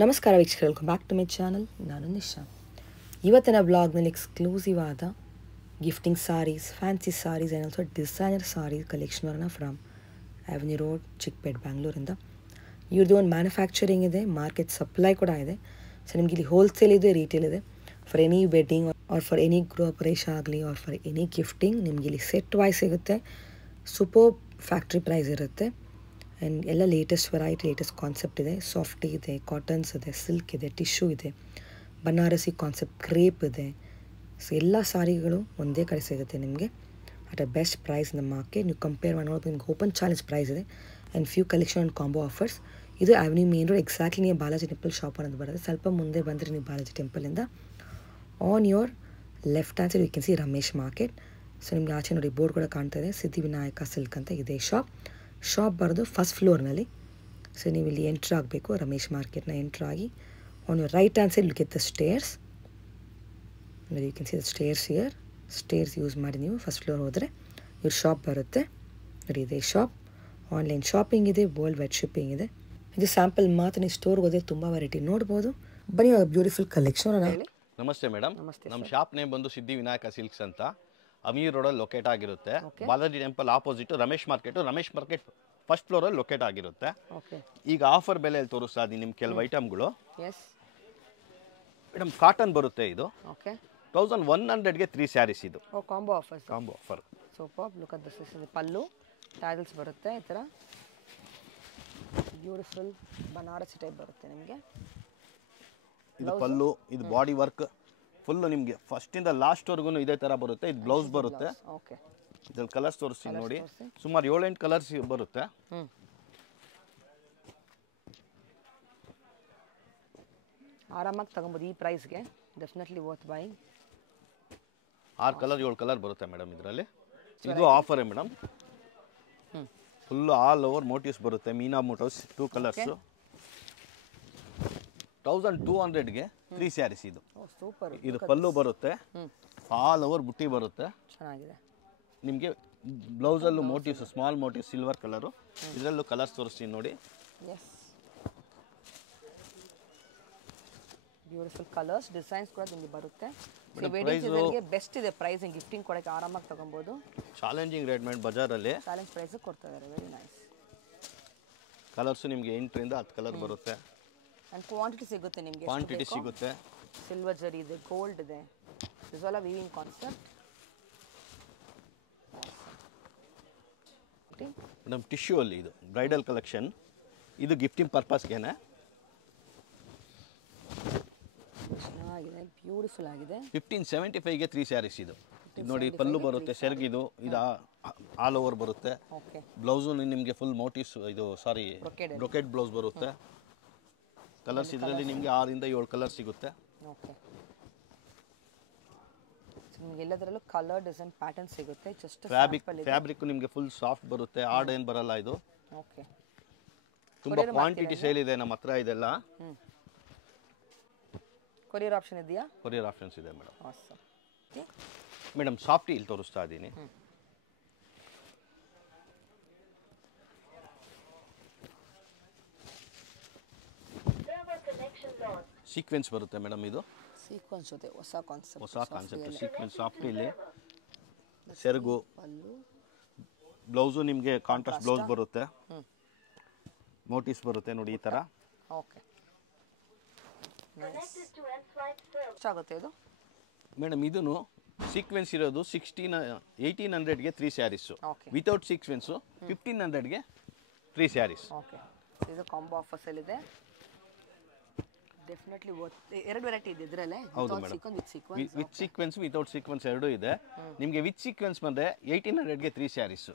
ನಮಸ್ಕಾರ ವೀಕ್ಷಕರು, welcome back to my channel. ನಾನು ನಿಶಾ. ಇವತ್ತಿನ ಬ್ಲಾಗ್ನಲ್ಲಿ ಎಕ್ಸ್ಕ್ಲೂಸಿವ್ ಆದ gifting sarees, fancy sarees and also designer sarees ಕಲೆಕ್ಷನರ್ನ ಫ್ರಮ್ ಅವೆನ್ಯೂ ರೋಡ್, ಚಿಕ್ಕಪೇಟ್, ಬ್ಯಾಂಗ್ಳೂರಿಂದ. ಇವ್ರದ್ದು ಒಂದು ಮ್ಯಾನುಫ್ಯಾಕ್ಚರಿಂಗ್ ಇದೆ, ಮಾರ್ಕೆಟ್ ಸಪ್ಲೈ ಕೂಡ ಇದೆ. ಸೊ ನಿಮ್ಗೆ ಇಲ್ಲಿ ಹೋಲ್ಸೇಲ್ ಇದೆ, ರಿಟೇಲ್ ಇದೆ. For any wedding or for any ಗೃಹಪ್ರವೇಶ ಆಗಲಿ ಆರ್ ಫಾರ್ ಎನಿ ಗಿಫ್ಟಿಂಗ್ ನಿಮ್ಗೆ ಇಲ್ಲಿ ಸೆಟ್ ವೈಸ್ ಸಿಗುತ್ತೆ. ಸೂಪರ್ ಫ್ಯಾಕ್ಟ್ರಿ ಪ್ರೈಸ್ ಇರುತ್ತೆ. ಆ್ಯಂಡ್ ಎಲ್ಲ ಲೇಟೆಸ್ಟ್ ವೆರೈಟಿ, ಲೇಟೆಸ್ಟ್ ಕಾನ್ಸೆಪ್ಟ್ ಇದೆ. ಸಾಫ್ಟಿ ಇದೆ, ಕಾಟನ್ಸ್ ಇದೆ, ಸಿಲ್ಕ್ ಇದೆ, ಟಿಶ್ಯೂ ಇದೆ, ಬನಾರಸಿ ಕಾನ್ಸೆಪ್ಟ್, ಕ್ರೇಪ್ ಇದೆ. ಸೊ ಎಲ್ಲ ಸಾರಿಗಳು ಒಂದೇ ಕಡೆ ಸಿಗುತ್ತೆ ನಿಮಗೆ at a best price in the market. ನೀವು ಕಂಪೇರ್ ಮಾಡಿ ನೋಡೋದು ನಿಮ್ಗೆ ಓಪನ್ ಚಾಲೆಂಜ್ ಪ್ರೈಸ್ ಇದೆ and few collection and combo offers. ಇದು ಅವೆನ್ಯೂ ಮೇನ್ ರೋಡ್, ಎಕ್ಸಾಕ್ಟ್ಲಿ ನೀವು ಬಾಲಾಜಿ ಟೆಂಪಲ್ ಶಾಪ್ ಅನ್ನೋದು ಬರುತ್ತೆ. ಸ್ವಲ್ಪ ಮುಂದೆ ಬಂದರೆ ನೀವು ಬಾಲಾಜಿ ಟೆಂಪಲಿಂದ on your left hand side you can see Ramesh Market. So ನಿಮ್ಗೆ ಆಚೆ ನೋಡಿ ಬೋರ್ಡ್ ಕೂಡ ಕಾಣ್ತಾ ಇದೆ, ಸಿದ್ಧಿವಿನಾಯಕ ಸಿಲ್ಕ್ ಅಂತ ಇದೆ ಶಾಪ್ ಬರೋದು ಫಸ್ಟ್ ಫ್ಲೋರ್ನಲ್ಲಿ. ಸೊ ನೀವು ಇಲ್ಲಿ ಎಂಟ್ರ್ ಆಗಬೇಕು, ರಮೇಶ್ ಮಾರ್ಕೆಟ್ನ ಎಂಟ್ರ್ ಆಗಿ on your right hand side look at the stairs. You can see the stairs here. Stairs use ಮಾಡಿ ನೀವು ಫಸ್ಟ್ ಫ್ಲೋರ್ ಹೋದರೆ ಇವ್ರ ಶಾಪ್ ಬರುತ್ತೆ. ನೋಡಿ ಇದೆ ಶಾಪ್. ಆನ್ಲೈನ್ ಶಾಪಿಂಗ್ ಇದೆ, ವರ್ಲ್ಡ್ ವೈಡ್ ಶಿಪ್ಪಿಂಗ್ ಇದೆ. ಇದು ಸ್ಯಾಂಪಲ್ ಮಾತ್ರ, ನೀವು ಸ್ಟೋರ್ಗೆ ಹೋದರೆ ತುಂಬ ವೆರೈಟಿ ನೋಡ್ಬೋದು. ಬನ್ನಿ, ಬ್ಯೂಟಿಫುಲ್ ಕಲೆಕ್ಷನ್ ಹೇಳಿ. ನಮಸ್ತೆ ಮೇಡಮ್. ನಮ್ಮ ಶಾಪ್ ನೇಮ್ ಬಂದು ಸಿದ್ಧಿವಿನಾಯಕ ಸಿಲ್ಕ್ಸ್ ಅಂತ ಅಮೀರ್ ರೋಡಲ್ಲಿ ಲೊಕೇಟ್ ಆಗಿರುತ್ತೆ. Balaji Temple opposite Ramesh Market first ಫ್ಲೋರಲ್ಲಿ ಲೊಕೇಟ್ ಆಗಿರುತ್ತೆ. ಈಗ ಆಫರ್ ಬೆಲೆಯಲ್ಲಿ ತೋರಿಸ್ತಾ ಇದ್ದೀನಿ ನಿಮ್ಗೆ ಕೆಲವು ಐಟಮ್ಗಳು. ಮೇಡಮ್ ಕಾಟನ್ ಬರುತ್ತೆ, ಇದು 1100ಗೆ 3 ಸ್ಯಾರೀಸ್. ಇದು combo offer. Super. Look at this is pallu, ಟ್ಯಾಗಲ್ಸ್ ಬರುತ್ತೆ ಈ ಥರ ಬ್ಯೂಟಿಫುಲ್ ಬನಾರಸಿ ಟೈಪ್ ಬರುತ್ತೆ ನಿಮಗೆ. ಇದು ಪಲ್ಲು, ಇದು ಬಾಡಿ ವರ್ಕ್ ಫುಲ್ಲು ನಿಮಗೆ ಫಸ್ಟಿಂದ ಲಾಸ್ಟ್ವರೆಗೂ ಇದೇ ಥರ ಬರುತ್ತೆ. ಇದು ಬ್ಲೌಸ್ ಬರುತ್ತೆ. ಇದ್ರಲ್ಲಿ ಕಲರ್ಸ್ ತೋರಿಸ್ತೀನಿ ನೋಡಿ, ಸುಮಾರು 7-8 ಕಲರ್ಸ್ ಬರುತ್ತೆ. ಆರಾಮಾಗಿ ತಗೊಬೋದು ಈ ಪ್ರೈಸ್ಗೆ. Definitely worth buying. 6 colour 7 colour ಬರುತ್ತೆ ಮೇಡಮ್ ಇದರಲ್ಲಿ. ಇದು ಆಫರೇ madam. Full all over motifs ಬರುತ್ತೆ, ಮೀನಾ ಮೋಟಿವ್ಸ್ 2 ಕಲರ್ಸು. 1200ಗೆ 3 ಸ್ಯಾರೀಸ್. ಇದು ಸೂಪರ್. ಇದು ಪಲ್ಲು ಬರುತ್ತೆ, ಆಲ್ ಓವರ್ ಬುಟ್ಟಿ ಬರುತ್ತೆ. ಚೆನ್ನಾಗಿದೆ. ನಿಮಗೆ ಬ್ಲೌಸಲ್ಲೂ motifs, small motifs, silver colour. ಇದರಲ್ಲೂ ಕಲರ್ಸ್ ತೋರಿಸ್ತೀನಿ ನೋಡಿ. ಬ್ಯೂಟಿಫುಲ್ ಕಲರ್ಸ್, ಡಿಸೈನ್ಸ್ ಕೂಡ ನಿಮಗೆ ಬರುತ್ತೆ. ಬೆಸ್ಟ್ ಇದೆ ಪ್ರೈಸ್. ಗಿಫ್ಟಿಂಗ್ ಕೊಡಕ್ಕೆ ಆರಾಮಾಗಿ ತಗೊಬೋದು. ಚಾಲೆಂಜಿಂಗ್ ರೇಟ್ ಮೇಡಮ್, ಬಜಾರಲ್ಲಿ ಚಾಲೆಂಜ್ ಪ್ರೈಸ್ ಕೊಡ್ತಾ ಇದ್ದಾರೆ. Very nice. ಕಲರ್ಸು ನಿಮಗೆ 8ರಿಂದ 10 ಕಲರ್ ಬರುತ್ತೆ. ಆ್ಯಂಡ್ ಕ್ವಾಂಟಿಟಿ ಸಿಗುತ್ತೆ ನಿಮಗೆ. ಕ್ವಾಂಟಿಟಿ ಸಿಗುತ್ತೆ. ಸಿಲ್ವರ್ ಜರಿ ಇದೆ, ಗೋಲ್ಡ್ ಇದೆ. This all weaving concept. Madam tissue ಅಲ್ಲಿ ಇದು ಬ್ರೈಡಲ್ ಕಲೆಕ್ಷನ್. ಇದು ಗಿಫ್ಟಿಂಗ್ ಪರ್ಪಸ್ಗೆನೆ. ಚೆನ್ನಾಗಿದೆ, ಬ್ಯೂಟಿಫುಲ್ ಆಗಿದೆ. 1575ಗೆ 3 ಸ್ಯಾರೀಸ್. ಇದು ನೋಡಿ ಪಲ್ಲು ಬರುತ್ತೆ, ಸೆರ್ಗಿದು ಇದು ಆಲ್ ಓವರ್ ಬರುತ್ತೆ. ಬ್ಲೌಸು ನಿಮಗೆ ಫುಲ್ ಮೋಟಿವ್ಸ್, ಇದು ಸಾರಿ ಬ್ರೊಕೆಟ್ ಬ್ಲೌಸ್ ಬರುತ್ತೆ. ಕಲರ್ಸ್ ಇದರಲ್ಲಿ ನಿಮಗೆ 6ರಿಂದ 7 ಕಲರ್ ಸಿಗುತ್ತೆ. ಎಲ್ಲದರಲ್ಲೂ ಕಲರ್ ಡಿಸೈನ್ ಪ್ಯಾಟರ್ನ್ ಸಿಗುತ್ತೆ. ಜಸ್ಟ್ ಫ್ಯಾಬ್ರಿಕ್ ನಿಮಗೆ ಫುಲ್ ಸಾಫ್ಟ್ ಬರುತ್ತೆ, ಹಾರ್ಡ್ ಏನು ಬರಲ್ಲ. ಇದು ತುಂಬಾ ಕ್ವಾಂಟಿಟಿ ಸೇಲ್ ಇದೆ ನಮ್ಮ ಹತ್ರ. ಇದೆಲ್ಲ ಕೊರಿಯರ್ ಆಪ್ಷನ್ ಇದೆಯಾ? ಕೊರಿಯರ್ ಆಪ್ಷನ್ಸ್ ಇದೆ ಮೇಡಮ್. ಮೇಡಮ್ ಸಾಫ್ಟಿ ಇಲ್ಲಿ ತೋರಿಸ್ತಾ ಇದ್ದೀನಿ. ಸೀಕ್ವೆನ್ಸ್ ಬರುತ್ತೆ ಮೇಡಮ್. ಇದು ಸೀಕ್ವೆನ್ಸ್ ಜೊತೆ ಹೊಸ ಕಾನ್ಸೆಪ್ಟ್ ಸೀಕ್ವೆನ್ಸ್ ಸಾಫ್ಟಿಲಿ. ಸೆರಗು, ಬ್ಲೌಸು ನಿಮಗೆ ಕಾಂಟ್ರಾಸ್ಟ್ ಬ್ಲೌಸ್ ಬರುತ್ತೆ, ಮೋಟಿವ್ಸ್ ಬರುತ್ತೆ ನೋಡಿ ಈ ಥರ. ಎಷ್ಟಾಗುತ್ತೆ ಇದು ಮೇಡಮ್? ಇದೂ ಸೀಕ್ವೆನ್ಸ್ ಇರೋದು 1800ಗೆ 3 ಸ್ಯಾರೀಸು. ವಿತೌಟ್ ಸೀಕ್ವೆನ್ಸು 1500ಗೆ 3 ಸ್ಯಾರೀಸ್. ಇದು ಕಾಂಬೋ ಆಫರ್ಸ್ ಇದೆ. ಡೆಫಿನೆಟ್ಲಿ ಎರಡು ವೆರೈಟಿ ಇದೆ ಇದರಲ್ಲೇ. ಹೌದು madam, with sequins without sequins ಎರಡೂ ಇದೆ. ನಿಮಗೆ ವಿತ್ ಸೀಕ್ವೆನ್ಸ್ ಬಂದರೆ 1800ಗೆ 3 ಸ್ಯಾರೀಸು.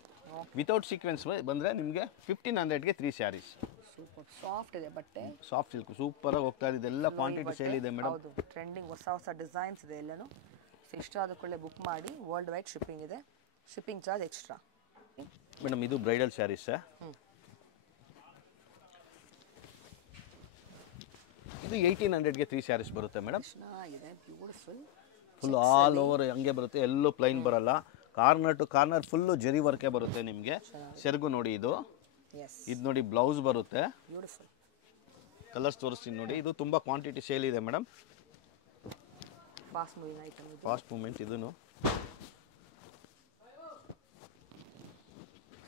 ವಿತೌಟ್ ಸೀಕ್ವೆನ್ಸ್ ಬಂದರೆ ನಿಮಗೆ 1500ಗೆ 3 ಸ್ಯಾರೀಸ್. ಸೂಪರ್ ಸಾಫ್ಟ್ ಇದೆ ಬಟ್ಟೆ, ಸಾಫ್ಟ್ ಸಿಲ್ಕ್ ಸೂಪರ್ ಆಗಿ ಹೋಗ್ತಾ ಇದೆ. ಎಲ್ಲ ಕ್ವಾಂಟಿಟಿ ಸೇಲ್ ಇದೆ ಮೇಡಮ್. ಹೌದು, ಟ್ರೆಂಡಿಂಗ್ ಹೊಸ ಡಿಸೈನ್ಸ್ ಇದೆ ಎಲ್ಲನೂ. ಸೊ ಇಷ್ಟ ಆದ ಕೂಡಲೇ ಬುಕ್ ಮಾಡಿ. ವರ್ಲ್ಡ್ ವೈಡ್ ಶಿಪ್ಪಿಂಗ್ ಇದೆ, ಶಿಪ್ಪಿಂಗ್ ಚಾರ್ಜ್ ಎಕ್ಸ್ಟ್ರಾ. ಮೇಡಮ್ ಇದು ಬ್ರೈಡಲ್ ಸ್ಯಾರೀಸ್. ಇದು 1800ಗೆ 3 ಸ್ಯಾರೀಸ್ ಬರುತ್ತೆ ಮೇಡಮ್. ಚೆನ್ನಾಗಿದೆ, ಬ್ಯೂಟಿಫುಲ್. ಫುಲ್ ಆಲ್ ಓವರ್ ಹಂಗೆ ಬರುತ್ತೆ, ಎಲ್ಲೂ ಪ್ಲೈನ್ ಬರಲ್ಲ. ಕಾರ್ನರ್ ಟು ಕಾರ್ನರ್ ಫುಲ್ಲು ಜರಿ ವರ್ಕೆ ಬರುತ್ತೆ ನಿಮಗೆ. ಸೆರಗು ನೋಡಿ ಇದು. ಇದು ನೋಡಿ ಬ್ಲೌಸ್ ಬರುತ್ತೆ. ಬ್ಯೂಟಿಫುಲ್. ಕಲರ್ಸ್ ತೋರಿಸ್ತೀನಿ ನೋಡಿ. ಇದು ತುಂಬ ಕ್ವಾಂಟಿಟಿ ಸೇಲ್ ಇದೆ ಮೇಡಮ್. ಫಾಸ್ಟ್ ಮೂವಿಂಗ್ ಐಟಮ್ ಇದು. ಫಾಸ್ಟ್ ಮೂವ್ಮೆಂಟ್ ಇದನ್ನು.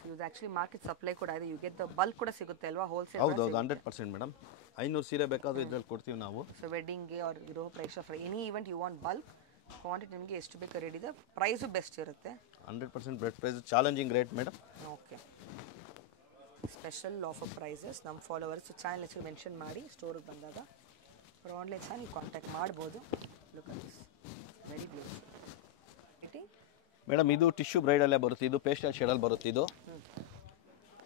ಇದು ಆ್ಯಕ್ಚುಲಿ ಮಾರ್ಕೆಟ್ ಸಪ್ಲೈ ಕೂಡ ಇದೆ. ಯು ಗೆಟ್ ದ ಬಲ್ಕ್ ಕೂಡ ಸಿಗುತ್ತೆ ಅಲ್ವಾ, ಹೋಲ್ಸೇಲ್? ಹೌದು 100% ಮೇಡಮ್. 500 ಸೀರೆ ಬೇಕಾದರೂ ಇದ್ರಲ್ಲಿ ಕೊಡ್ತೀವಿ ನಾವು. ಸೊ ವೆಡ್ಡಿಂಗ್ಗೆ ಆರ್ ಗೃಹ ಪ್ರವೇಶ for any event you want bulk quantity ನಿಮಗೆ ಎಷ್ಟು ಬೇಕು ರೆಡಿ ಇದೆ. ಪ್ರೈಸು ಬೆಸ್ಟ್ ಇರುತ್ತೆ. 100% best price, challenging rate madam. Okay, special offer prices. ನಮ್ಮ ಫಾಲೋವರ್ಸ್ ಚಾನಲ್ ಹೆಸರು ಮೆನ್ಷನ್ ಮಾಡಿ ಸ್ಟೋರಿಗೆ ಬಂದಾಗ ಅವ್ರು ಆನ್ಲೈನ್ ಸಹ ನೀವು ಕಾಂಟ್ಯಾಕ್ಟ್ ಮಾಡ್ಬೋದು. Look at this, very beautiful. Madam ಇದು ಟಿಶ್ಯೂ ಬ್ರೈಡಲ್ಲೇ ಬರುತ್ತೆ. ಇದು ಪೇಸ್ಟಲ್ ಶೇಡಲ್ಲಿ ಬರುತ್ತೆ. ಇದು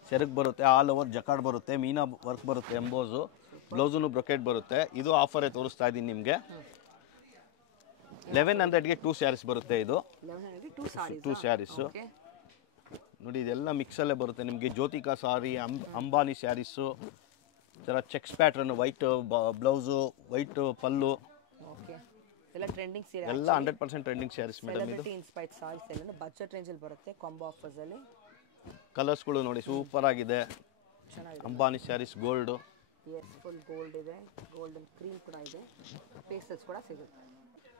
ಸೆರಗ್ ಬರುತ್ತೆ, ಆಲ್ ಓವರ್ ಜಕಾರ್ಡ್ ಬರುತ್ತೆ, ಮೀನಾ ವರ್ಕ್ ಬರುತ್ತೆ, ಎಂಬೋಸು, ಬ್ಲೌಸೂ ಬ್ರೊಕೆಟ್ ಬರುತ್ತೆ. ಇದು ಆಫರೇ ತೋರಿಸ್ತಾ ಇದ್ದೀನಿ ನಿಮಗೆ. 1100ಗೆ 2 ಸ್ಯಾರೀಸ್ ಬರುತ್ತೆ. ಇದು 2 ಸ್ಯಾರೀಸು ನೋಡಿ. ಇದೆಲ್ಲ ಮಿಕ್ಸಲ್ಲೇ ಬರುತ್ತೆ ನಿಮಗೆ. ಜ್ಯೋತಿಕಾ ಸಾರಿ, ಅಂಬಾನಿ ಸ್ಯಾರೀಸು, ಥರ checks pattern, white blouse, white pallu, ಎಲ್ಲ 100% ಟ್ರೆಂಡಿಂಗ್ ಸ್ಯಾರೀಸ್ ಮೇಡಮ್. ಇದು ಇನ್ಸ್ಪೈರ್ಡ್ ಸಾರೀಸ್ ಎಲ್ಲ ಬಜೆಟ್ ರೇಂಜಲ್ಲಿ ಬರುತ್ತೆ, ಕಾಂಬೋ ಆಫರ್ಸಲ್ಲಿ. ಕಲರ್ಸ್ಗಳು ನೋಡಿ ಸೂಪರ್ ಆಗಿದೆ. Ambani sarees gold, full gold ಇದೆ, ಗೋಲ್ಡನ್ ಕ್ರೀಮ್ ಕೂಡ ಇದೆ, ಪೇಸ್ಟಲ್ಸ್ ಕೂಡ ಸಿಗುತ್ತೆ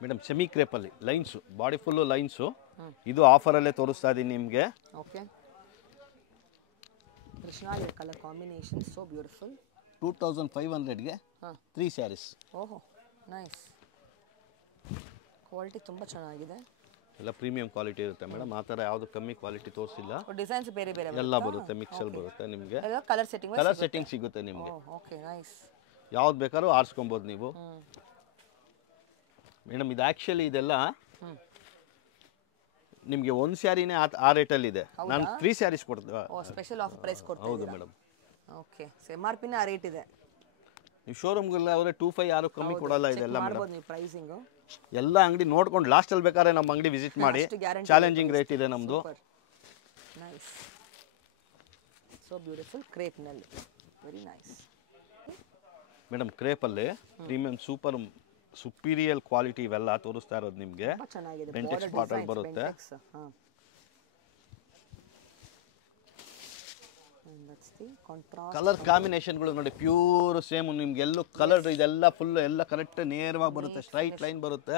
ಮೇಡಮ್. ಸೆಮಿ ಕ್ರೇಪಲ್ಲಿ ಲೈನ್ಸು, ಬಾಡಿ ಫುಲ್ಲು ಲೈನ್ಸು. ಇದು ಆಫರಲ್ಲೇ ತೋರಿಸ್ತಾ ಇದ್ದೀನಿ ನಿಮಗೆ. Okay, Krishna colour combination so beautiful. 2500ಗೆ 3 ಸ್ಯಾರೀಸ್. ಓಹೋ, ನೈಸ್. ಕ್ವಾಲಿಟಿ ತುಂಬ ಚೆನ್ನಾಗಿದೆ. ಎಲ್ಲ ಪ್ರೀಮಿಯಂ ಕ್ವಾಲಿಟಿ ಇರುತ್ತೆ ಮೇಡಮ್. ಆ ಥರ ಯಾವುದು ಕಮ್ಮಿ ಕ್ವಾಲಿಟಿ ತೋರಿಸಿಲ್ಲ. ಡಿಸೈನ್ಸ್ ಬೇರೆ ಬೇರೆ ಎಲ್ಲ ಬರುತ್ತೆ, ಮಿಕ್ಸಲ್ಲಿ ಬರುತ್ತೆ ನಿಮಗೆ. ಎಲ್ಲ ಕಲರ್ ಸೆಟ್ಟಿಂಗ್ ಸಿಗುತ್ತೆ ನಿಮಗೆ. Okay, nice. ಯಾವ್ದು ಬೇಕಾದ್ರೂ ಆರಿಸ್ಕೊಬೋದು ನೀವು ಮೇಡಮ್. ಇದು ಆ್ಯಕ್ಚುಲಿ ಇದೆಲ್ಲ ನಿಮಗೆ ಒಂದು ಸ್ಯಾರಿನೇ ಆ ರೇಟಲ್ಲಿ ಇದೆ. ನಾನು 3 ಸ್ಯಾರೀಸ್ ಕೊಡ್ತೇವೆ. ಸ್ಪೆಷಲ್ ಆಫರ್ ಪ್ರೈಸ್ ಕೊಡ್ತೀವಿ. ಹೌದು ಮೇಡಮ್. ಓಕೆ, MRP ಆ ರೇಟ್ ಇದೆ. ನೀವು ಶೋರೂಮ್ಗೆಲ್ಲ ಅವರೇ 25 ಯಾರು ಕಮ್ಮಿ ಕೊಡಲ್ಲ. ಇದೆಲ್ಲ ಮೇಡಮ್ ನೀವು ಪ್ರೈಸಿಂಗ್ ಎಲ್ಲ ಅಂಗಡಿ ನೋಡ್ಕೊಂಡು ಲಾಸ್ಟಲ್ಲಿ ಬೇಕಾದ್ರೆ ನಮ್ಮ ಅಂಗಡಿ ವಿಸಿಟ್ ಮಾಡಿ. ಚಾಲೆಂಜಿಂಗ್ ರೇಟ್ ಇದೆ ನಮ್ಮದು. Nice, so beautiful. ಕ್ರೇಪ್ನಲ್ಲಿ ವೆರಿ ನೈಸ್ ಮೇಡಮ್. ಕ್ರೇಪಲ್ಲಿ ಪ್ರೀಮಿಯಂ ಸೂಪರ್ ಸುಪೀರಿಯರ್ ಕ್ವಾಲಿಟಿ ಇವೆಲ್ಲ ತೋರಿಸ್ತಾ ಇರೋದು ನಿಮಗೆ. ಬೆಂಟೆಕ್ಸ್ ಬಾಟಲ್ ಬರುತ್ತೆ. ಕಲರ್ ಕಾಂಬಿನೇಷನ್ಗಳು ನೋಡಿ ಪ್ಯೂರ್ ಸೇಮ್ ನಿಮ್ಗೆ. ಎಲ್ಲೂ ಕಲರ್ ಇದೆಲ್ಲ ಫುಲ್ ಎಲ್ಲ ಕರೆಕ್ಟ್ ನೇರವಾಗಿ ಬರುತ್ತೆ, ಸ್ಟ್ರೈಟ್ ಲೈನ್ ಬರುತ್ತೆ.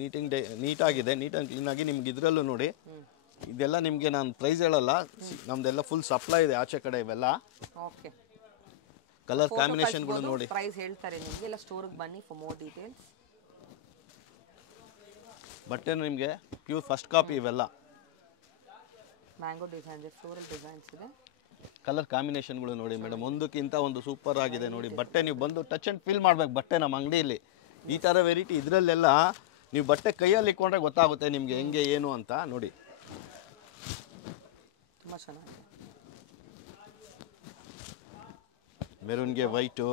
ನೀಟಾಗಿದೆ, ನೀಟಾಗಿ ಕ್ಲೀನಾಗಿ ನಿಮ್ಗೆ. ಇದರಲ್ಲೂ ನೋಡಿ ಇದೆಲ್ಲ ನಿಮಗೆ ನಾನು ಪ್ರೈಸ್ ಹೇಳಲ್ಲ, ನಮ್ದೆಲ್ಲ ಫುಲ್ ಸಪ್ಲೈ ಇದೆ ಆಚೆ ಕಡೆ ಇವೆಲ್ಲ. ಓಕೆ, ಕಲರ್ ಕಾಂಬಿನೇಷನ್ಗಳು ನೋಡಿ. ಪ್ರೈಸ್ ಹೇಳ್ತಾರೆ ನಿಮಗೆ, ಎಲ್ಲ ಸ್ಟೋರಿಗೆ ಬನ್ನಿ ಫಾರ್ ಮೋರ್ ಡೀಟೇಲ್ಸ್. ಬಟ್ಟೆನು ನಿಮಗೆ ಪ್ಯೂರ್ ಫಸ್ಟ್ ಕಾಪಿ ಇವೆಲ್ಲ. ಮ್ಯಾಂಗೋ ಡಿಸೈನ್ ಇದೆ, ಫ್ಲೋರಲ್ ಡಿಸೈನ್ಸ್ ಇದೆ. ಕಲರ್ ಕಾಂಬಿನೇಷನ್ಗಳು ನೋಡಿ ಮೇಡಮ್, ಒಂದಕ್ಕಿಂತ ಒಂದು ಸೂಪರ್ ಆಗಿದೆ ನೋಡಿ. ಬಟ್ಟೆ ನೀವು ಬಂದು ಟಚ್ ಆ್ಯಂಡ್ ಫೀಲ್ ಮಾಡ್ಬೇಕು ಬಟ್ಟೆ ನಮ್ಮ ಅಂಗಡಿಯಲ್ಲಿ. ಈ ಥರ ವೆರೈಟಿ ಇದರಲ್ಲೆಲ್ಲ ನೀವು ಬಟ್ಟೆ ಕೈಯಲ್ಲಿ ಇಟ್ಕೊಂಡ್ರೆ ಗೊತ್ತಾಗುತ್ತೆ ನಿಮಗೆ ಹೆಂಗೆ ಏನು ಅಂತ ನೋಡಿ. ತುಂಬ ಚೆನ್ನಾಗಿದೆ. ಮೆರೂನ್ಗೆ ವೈಟು,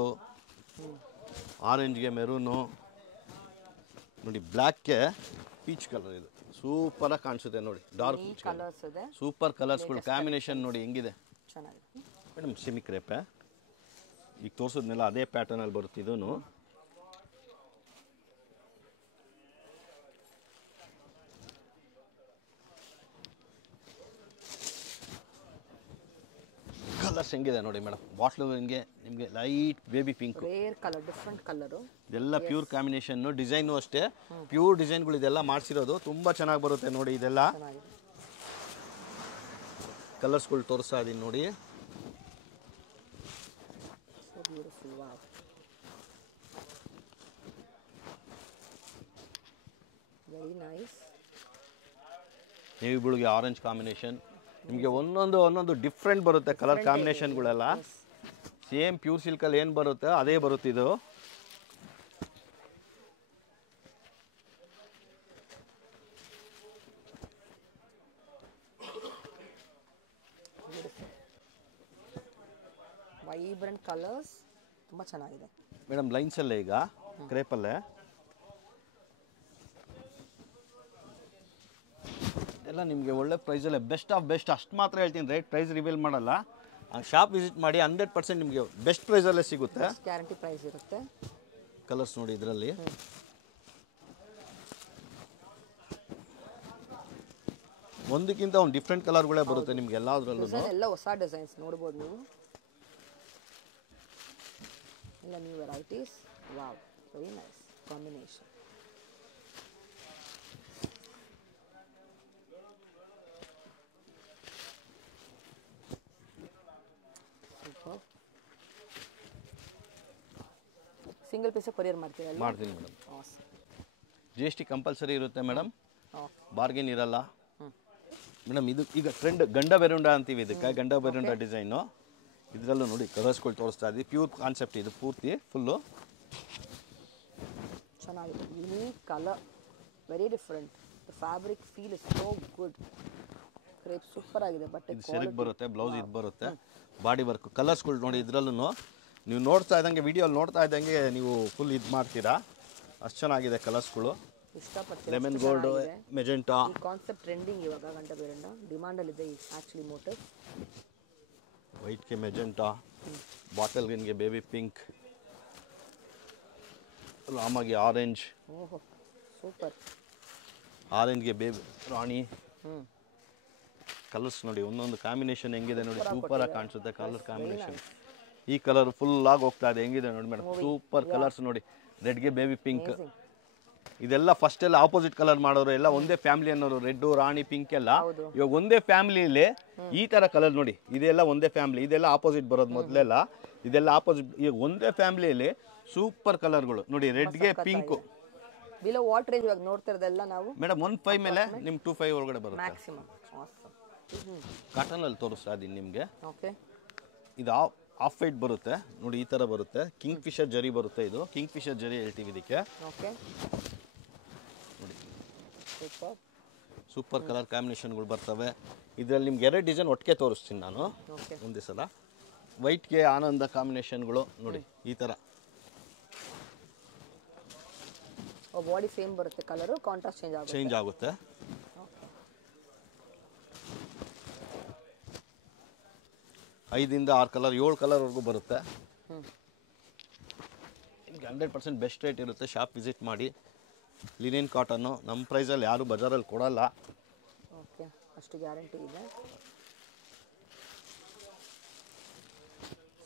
ಆರೆಂಜ್ಗೆ ಮೆರೂನು ನೋಡಿ, ಬ್ಲ್ಯಾಕ್ಗೆ ಪೀಚ್ ಕಲರ್. ಇದು ಸೂಪರಾಗಿ ಕಾಣಿಸುತ್ತೆ ನೋಡಿ. ಡಾರ್ಕ್ ಕಲರ್ಸ್ ಇದೆ, ಸೂಪರ್ ಕಲರ್ಸ್ಗಳು ಕಾಂಬಿನೇಷನ್ ನೋಡಿ ಹೆಂಗಿದೆ ಚೆನ್ನಾಗಿದೆ ಮೇಡಮ್. ಸೆಮಿ ಕ್ರೇಪೆ ಈಗ ತೋರಿಸೋದ್ನೆಲ್ಲ ಅದೇ ಪ್ಯಾಟರ್ನಲ್ಲಿ ಬರುತ್ತೆ. ಇದೂ ಕಲರ್ಸ್ ಹೆಂಗಿದೆ ನೋಡಿ ಮೇಡಮ್. ಬಾಟ್ಲು ಹಿಂಗೆ ನಿಮಗೆ light baby pink, rare colour, different colour. ಇದೆಲ್ಲ ಪ್ಯೂರ್ ಕಾಂಬಿನೇಷನ್ನು. ಡಿಸೈನು ಅಷ್ಟೇ ಪ್ಯೂರ್ ಡಿಸೈನ್ಗಳು ಇದೆಲ್ಲ ಮಾಡಿಸಿರೋದು. ತುಂಬ ಚೆನ್ನಾಗಿ ಬರುತ್ತೆ ನೋಡಿ. ಇದೆಲ್ಲ ಕಲರ್ಸ್ಗಳು ತೋರಿಸ್ತಾ ಇದೀನಿ ನೋಡಿ. Very nice. ನೇವಿ ಬ್ಲೂಗೆ ಆರೆಂಜ್ ಕಾಂಬಿನೇಷನ್. ನಿಮಗೆ ಒಂದೊಂದು ಡಿಫ್ರೆಂಟ್ ಬರುತ್ತೆ ಕಲರ್ ಕಾಂಬಿನೇಷನ್ಗಳೆಲ್ಲ. ಸೇಮ್ ಪ್ಯೂರ್ ಸಿಲ್ಕಲ್ಲಿ ಏನು ಬರುತ್ತೆ ಅದೇ ಬರುತ್ತೆ ಇದು. ವೈಬ್ರೆಂಟ್ ಕಲರ್ಸ್, ತುಂಬ ಚೆನ್ನಾಗಿದೆ ಮೇಡಮ್. ಲೈನ್ಸಲ್ಲೇ ಈಗ ಕ್ರೇಪಲ್ಲೇ ಎಲ್ಲ ನಿಮಗೆ ಒಳ್ಳೆ ಪ್ರೈಸಲ್ಲೇ ಬೆಸ್ಟ್ ಆಫ್ ಬೆಸ್ಟ್. ಅಷ್ಟು ಮಾತ್ರ ಹೇಳ್ತೀನಿ, ರೇಟ್ ಪ್ರೈಸ್ ರಿವೀಲ್ ಮಾಡಲ್ಲ. ಶಾಪ್ ವಿಸಿಟ್ ಮಾಡಿ 100% ನಿಮಗೆ ಬೆಸ್ಟ್ ಪ್ರೈಸಲ್ಲೇ ಸಿಗುತ್ತೆ. ಗ್ಯಾರಂಟಿ ಪ್ರೈಸ್ ಇರುತ್ತೆ. ಕಲರ್ಸ್ ನೋಡಿ ಇದರಲ್ಲಿ. ಒಂದಕ್ಕಿಂತ ಒಂದು ಡಿಫ್ರೆಂಟ್ ಕಲರ್ಗಳೇ ಬರುತ್ತೆ ನಿಮ್ಗೆ ಎಲ್ಲದರಲ್ಲೂ. ಎಲ್ಲ ಹೊಸ ಡಿಸೈನ್ಸ್ ನೋಡ್ಬೋದು ನೀವು. ಎಲ್ಲ new varieties. Wow, very nice combination. Super. Single piece courier ಮಾಡ್ತೀರಲ್ಲ? ಮಾಡ್ತೀನಿ ಮೇಡಮ್. GST ಕಂಪಲ್ಸರಿ ಇರುತ್ತೆ ಮೇಡಮ್, ಬಾರ್ಗೇನ್ ಇರಲ್ಲ ಮೇಡಮ್. ಇದು ಈಗ ಟ್ರೆಂಡ್ ಗಂಡ ಬೆರುಂಡ ಅಂತೀವಿ ಇದಕ್ಕೆ, ಗಂಡ ಬೆರುಂಡ ಡಿಸೈನು. ಇದರಲ್ಲೂ ನೋಡಿ ಕಲರ್ಸ್ಗಳು ತೋರಿಸ್ತಾ ಇದ್ದೀವಿ. ಪ್ಯೂರ್ ಕಾನ್ಸೆಪ್ಟ್ ಇದು ಪೂರ್ತಿ ಫುಲ್ಲು ಚೆನ್ನಾಗಿದೆ. Unique colour, very different. The fabric feel is so good. Crepe super ಆಗಿದೆ. ಬಟ್ಟೆ ಇದು ಸೆರಗ್ ಬರುತ್ತೆ, ಬ್ಲೌಸ್ ಇದು ಬರುತ್ತೆ, ಬಾಡಿ ವರ್ಕ್. ಕಲರ್ಸ್ಗಳು ನೋಡಿ ಇದರಲ್ಲೂ ನೀವು ನೋಡ್ತಾ ಇದ್ದಂಗೆ, ವಿಡಿಯೋಲ್ಲಿ ನೋಡ್ತಾ ಇದ್ದಂಗೆ ನೀವು ಫುಲ್ ಇದು ಮಾಡ್ತೀರಾ. ಅಷ್ಟು ಚೆನ್ನಾಗಿದೆ ಕಲರ್ಸ್ಗಳು. ಇಷ್ಟಪಡ್ತೀನಿ. Lemon gold, magenta. ಈ ಕಾನ್ಸೆಪ್ಟ್ ಟ್ರೆಂಡಿಂಗ್ ಇವಾಗ ಗಂಡ ಬೇರೆಂಡ ಡಿಮಾಂಡಲ್ಲಿದೆ ಈ ಆ್ಯಕ್ಚುಲಿ ಮೋಟಿವ್. ವೈಟ್ಗೆ ಮೆಜೆಂಟಾ, ಬಾಟಲ್ ಗ್ರೀನ್ಗೆ ಬೇಬಿ ಪಿಂಕ್, ರಾಮಗೆ ಆರೆಂಜ್. ಓಹೋ ಸೂಪರ್. ಆರೆಂಜ್ಗೆ ಬೇಬಿ ರಾಣಿ. ಕಲರ್ಸ್ ನೋಡಿ ಒಂದೊಂದು ಕಾಂಬಿನೇಷನ್ ಹೆಂಗಿದೆ ನೋಡಿ, ಸೂಪರಾಗಿ ಕಾಣಿಸುತ್ತೆ ಕಲರ್ ಕಾಂಬಿನೇಷನ್. ಈ ಕಲರ್ ಫುಲ್ ಆಗಿ ಹೋಗ್ತಾ ಇದೆ, ಹೆಂಗಿದೆ ನೋಡಿ ಮೇಡಮ್, ಸೂಪರ್ ಕಲರ್ಸ್ ನೋಡಿ. ರೆಡ್ಗೆ ಬೇಬಿ ಪಿಂಕ್. ಇದೆಲ್ಲ ಫಸ್ಟ್ ಎಲ್ಲ ಆಪೋಸಿಟ್ ಕಲರ್ ಮಾಡೋರು, ಎಲ್ಲ ಒಂದೇ ಫ್ಯಾಮಿಲಿ ಅನ್ನೋರು, ರೆಡ್ ರಾಣಿ ಪಿಂಕ್ ಎಲ್ಲ. ಇವಾಗ ಒಂದೇ ಫ್ಯಾಮಿಲಿಯಲ್ಲಿ ಈ ತರ ಕಲರ್ ನೋಡಿ, ಇದೆಲ್ಲ ಒಂದೇ ಫ್ಯಾಮಿಲಿ, ಇದೆಲ್ಲ ಆಪೋಸಿಟ್ ಬರೋದು ಮೊದಲೆಲ್ಲ, ಇದೆಲ್ಲ ಆಪೋಸಿಟ್. ಈಗ ಒಂದೇ ಫ್ಯಾಮಿಲಿಯಲ್ಲಿ ಸೂಪರ್ ಕಲರ್ಗಳು ನೋಡಿ. ರೆಡ್ಗೆ ಪಿಂಕ್. ಬಿಲೋ ವಾಟ್ ರೇಂಜ್ ಇವಾಗ ನೋಡ್ತಾ ಇರೋದೆಲ್ಲ ನಾವು ಮೇಡಮ್ 1.5 ಮೇಲೆ ನಿಮ್ 2.5 ಒಳಗಡೆ ಬರುತ್ತೆ ಮ್ಯಾಕ್ಸಿಮಮ್. ಕಾಟನ್ ಅಲ್ಲಿ ತೋರಿಸ್ತಾ ಇದೀನಿ ನಿಮಗೆ. ಓಕೆ. ಇದು ಆಫ್ ವೈಟ್ ಬರುತ್ತೆ ನೋಡಿ, ಈ ತರ ಬರುತ್ತೆ. ಕಿಂಗ್ ಫಿಶರ್ ಜರಿ ಬರುತ್ತೆ, ಇದು ಕಿಂಗ್ ಫಿಶರ್ ಜರಿ ಹೇಳ್ತೀವಿ ಇದಕ್ಕೆ. ಓಕೆ ನೋಡಿ ಸೂಪರ್. ಸೂಪರ್ ಕಲರ್ ಕಾಂಬಿನೇಷನ್ಗಳು ಬರ್ತವೆ ಇದರಲ್ಲಿ. ನಿಮ್ಗೆ 2 ಡಿಸೈನ್ ಒಟ್ಟಿಗೆ ತೋರಿಸ್ತೀನಿ ನಾನು ಒಂದೇ ಸಲ. ವೈಟ್ಗೆ ಆನಂದ ಕಾಂಬಿನೇಷನ್ಗಳು ನೋಡಿ ಈ ತರ. ಬಾಡಿ ಸೇಮ್ ಬರುತ್ತೆ, ಕಲರ್ ಕಾಂಟ್ರಾಸ್ಟ್ ಚೇಂಜ್ ಆಗುತ್ತೆ. ಐದಿಂದ 6 ಕಲರ್ 7 ಕಲರ್ವರೆಗೂ ಬರುತ್ತೆ. 100% ಬೆಸ್ಟ್ ರೇಟ್ ಇರುತ್ತೆ. ಶಾಪ್ ವಿಸಿಟ್ ಮಾಡಿ. ಲಿನೆನ್ ಕಾಟನ್ನು ನಮ್ಮ ಪ್ರೈಸಲ್ಲಿ ಯಾರು ಬಜಾರಲ್ಲಿ ಕೊಡಲ್ಲ. ಓಕೆ, ಅಷ್ಟು ಗ್ಯಾರಂಟಿ ಇದೆ.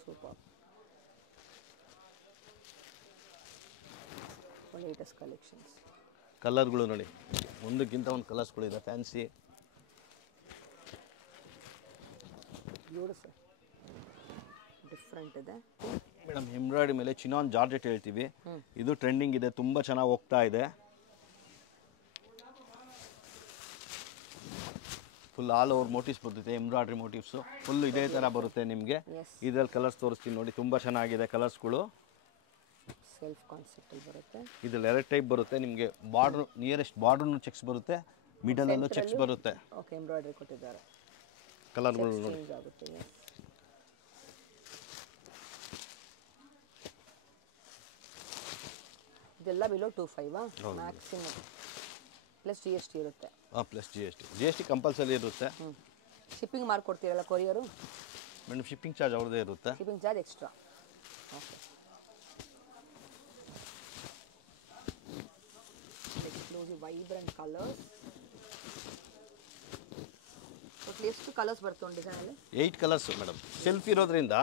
ಸೂಪರ್. Latest collections. ಕಲರ್ಗಳು ನೋಡಿ, ಒಂದಕ್ಕಿಂತ ಒಂದು ಕಲರ್ಸ್ಗಳು ಇದೆ, ಫ್ಯಾನ್ಸಿ. ಬ್ಯೂಟಿಫುಲ್, ಡಿಫ್ರೆಂಟ್ ಇದೆ ಮೇಡಮ್. ಎಂಬ್ರಾಯ್ಡ್ರಿ ಮೇಲೆ ಚಿನಾನ್ ಜಾರ್ಜೆಟ್ ಹೇಳ್ತೀವಿ, ಇದು ಟ್ರೆಂಡಿಂಗ್ ಇದೆ, ತುಂಬ ಚೆನ್ನಾಗಿ ಹೋಗ್ತಾ ಇದೆ. ಫುಲ್ ಆಲ್ ಓವರ್ ಮೋಟಿವ್ಸ್ ಬರುತ್ತೆ, ಎಂಬ್ರಾಯ್ಡ್ರಿ ಮೋಟಿವ್ಸು ಫುಲ್ ಇದೇ ಥರ ಬರುತ್ತೆ ನಿಮಗೆ. ಇದರಲ್ಲಿ ಕಲರ್ಸ್ ತೋರಿಸ್ತೀನಿ ನೋಡಿ, ತುಂಬ ಚೆನ್ನಾಗಿದೆ ಕಲರ್ಸ್ಗಳು. ಸೆಲ್ಫ್ ಕಾನ್ಸೆಪ್ಟ್ ಅಲ್ಲಿ ಬರುತ್ತೆ. ಇದರಲ್ಲಿ 2 ಟೈಪ್ ಬರುತ್ತೆ ನಿಮಗೆ. ಬಾರ್ಡರ್ ನಿಯರೆಸ್ಟ್ ಬಾರ್ಡರ್ನು ಚೆಕ್ಸ್ ಬರುತ್ತೆ, ಮಿಡಲ್ ಅಲ್ಲೂ ಚೆಕ್ಸ್ ಬರುತ್ತೆ. ಓಕೆ, ಎಂಬ್ರಾಯ್ಡ್ರಿ ಕೊಟ್ಟಿದ್ದಾರೆ. ಕಲರ್ಗಳು ನೋಡಿ. ಇದೆಲ್ಲ ಬಿಲೋ 2.5 ಮ್ಯಾಕ್ಸಿಮಮ್. ಪ್ಲಸ್ GST ಇರುತ್ತೆ. ಪ್ಲಸ್ GST ಕಂಪಲ್ಸರಿ ಇರುತ್ತೆ. ಶಿಪ್ಪಿಂಗ್ ಮಾಡ್ಕೊಡ್ತೀರಲ್ಲ ಕೊರಿಯರು? ಮೇಡಮ್ ಶಿಪ್ಪಿಂಗ್ ಚಾರ್ಜ್ ಅವ್ರದ್ದೇ ಇರುತ್ತೆ. Shipping charge extra. Okay. Exclusive vibrant colours. ಎಷ್ಟು ಕಲರ್ಸ್ ಬರ್ತವೆ ಡಿಸೈನಲ್ಲಿ? 8 ಕಲರ್ಸ್ ಮೇಡಮ್. ಸೆಲ್ಫ್ ಇರೋದ್ರಿಂದ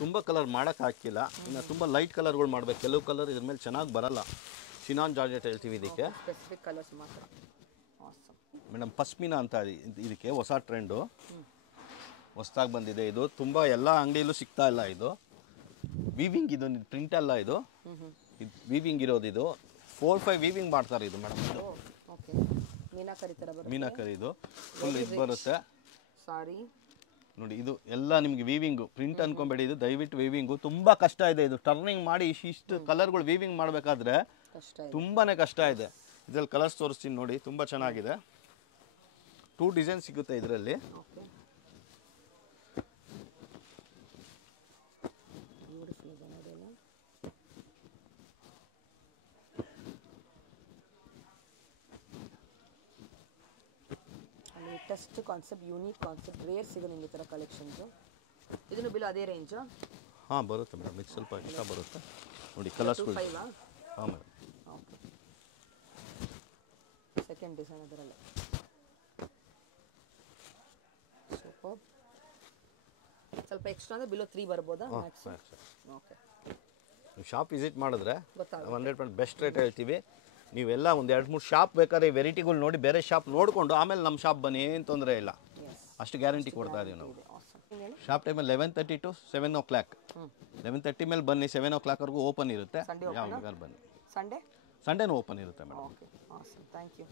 ತುಂಬ ಕಲರ್ ಮಾಡೋಕ್ಕೆ ಹಾಕಿಲ್ಲ. ಇನ್ನು ತುಂಬ ಲೈಟ್ ಕಲರ್ಗಳು ಮಾಡಬೇಕು. ಕೆಲವು ಕಲರ್ ಇದ್ರ ಮೇಲೆ ಚೆನ್ನಾಗಿ ಬರಲ್ಲ. ಚಿನಾನ್ ಜಾರ್ಜೆಟ್ ಹೇಳ್ತೀವಿ ಇದಕ್ಕೆ. ಸ್ಪೆಸಿಫಿಕ್ ಕಲರ್ಸ್ ಮಾತ್ರ. ಮೇಡಮ್ ಪಸ್ಮಿನಾ ಅಂತ ಇದಕ್ಕೆ ಹೊಸ ಟ್ರೆಂಡು, ಹೊಸದಾಗಿ ಬಂದಿದೆ. ಇದು ತುಂಬ ಎಲ್ಲ ಅಂಗಡಿಯಲ್ಲೂ ಸಿಗ್ತಾ ಇಲ್ಲ. ಇದು ವೀವಿಂಗ್, ಇದು ಪ್ರಿಂಟ್ ಅಲ್ಲ, ಇದು ವೀವಿಂಗ್ ಇರೋದು. ಇದು 4-5 ವೀವಿಂಗ್ ಮಾಡ್ತಾರೆ ಇದು ಮೇಡಮ್. ಇದು ಮೀನಾಕರಿ ಥರ ಬರುತ್ತೆ. ಮೀನಾಕರಿ ಇದು ಫುಲ್ ಇದು ಬರುತ್ತೆ. ಸಾರಿ ನೋಡಿ, ಇದು ಎಲ್ಲ ನಿಮಗೆ ವೀವಿಂಗು. ಪ್ರಿಂಟ್ ಅನ್ಕೊಂಬೇಡಿ, ಇದು ದಯವಿಟ್ಟು ವೀವಿಂಗು. ತುಂಬ ಕಷ್ಟ ಇದೆ ಇದು. ಟರ್ನಿಂಗ್ ಮಾಡಿ ಇಷ್ಟು ಕಲರ್ಗಳು ವೀವಿಂಗ್ ಮಾಡಬೇಕಾದ್ರೆ ತುಂಬಾ ಕಷ್ಟ ಇದೆ. ಇದರಲ್ಲಿ ಕಲರ್ಸ್ ತೋರಿಸ್ತೀನಿ ನೋಡಿ, ತುಂಬ ಚೆನ್ನಾಗಿದೆ. 2 ಡಿಸೈನ್ ಸಿಗುತ್ತೆ ಇದರಲ್ಲಿ. Latest concept, unique concept, rare ಸಿಗುತ್ತೆ ನಿಮಗೆ ಈ ಥರ ಕಲೆಕ್ಷನ್ಸು. ಇದನ್ನು ಬಿಲ್ ಅದೇ ರೇಂಜಾ? ಹಾಂ ಬರುತ್ತೆ ಮೇಡಮ್, ಇದು ಸ್ವಲ್ಪ ಎಕ್ಸ್ಟ್ರಾ ಬರುತ್ತೆ ನೋಡಿ. ಕಲರ್ಸ್ಗಳು. ಹಾಂ ಮೇಡಮ್. ಓಕೆ, ಸೆಕೆಂಡ್ ಡಿಸೈನ್ ಅದರಲ್ಲೇ ಸೂಪರ್. ಸ್ವಲ್ಪ ಎಕ್ಸ್ಟ್ರಾ ಅಂದರೆ ಬಿಲೋ 3 ಬರ್ಬೋದಾ ಮ್ಯಾಕ್ಸಿಮಮ್? ಓಕೆ. ಶಾಪ್ ವಿಸಿಟ್ ಮಾಡಿದ್ರೆ ಗೊತ್ತಾಗುತ್ತೆ. 100% ಬೆಸ್ಟ್ ರೇಟ್ ಹೇಳ್ತೀವಿ. ನೀವೆಲ್ಲ ಒಂದು 2-3 ಶಾಪ್ ಬೇಕಾದ್ರೆ ವೆರೈಟಿಗಳು ನೋಡಿ ಬೇರೆ ಶಾಪ್ ನೋಡಿಕೊಂಡು ಆಮೇಲೆ ನಮ್ಮ ಶಾಪ್ ಬನ್ನಿ, ಏನು ತೊಂದರೆ ಇಲ್ಲ. ಅಷ್ಟು ಗ್ಯಾರಂಟಿ ಕೊಡ್ತಾ ಇದೀವಿ ನಾವು. ಶಾಪ್ ಟೈಮಲ್ಲಿ 11:30 to 7 o'clock. 11:30 ಮೇಲೆ ಬನ್ನಿ, 7 o'clockವರೆಗೂ ಓಪನ್ ಇರುತ್ತೆ. ಯಾವ ಬೇಕಾದ್ರೆ ಬನ್ನಿ. ಸಂಡೇ ಸಂಡೇನೂ ಓಪನ್ ಇರುತ್ತೆ madam. Okay, awesome, thank you.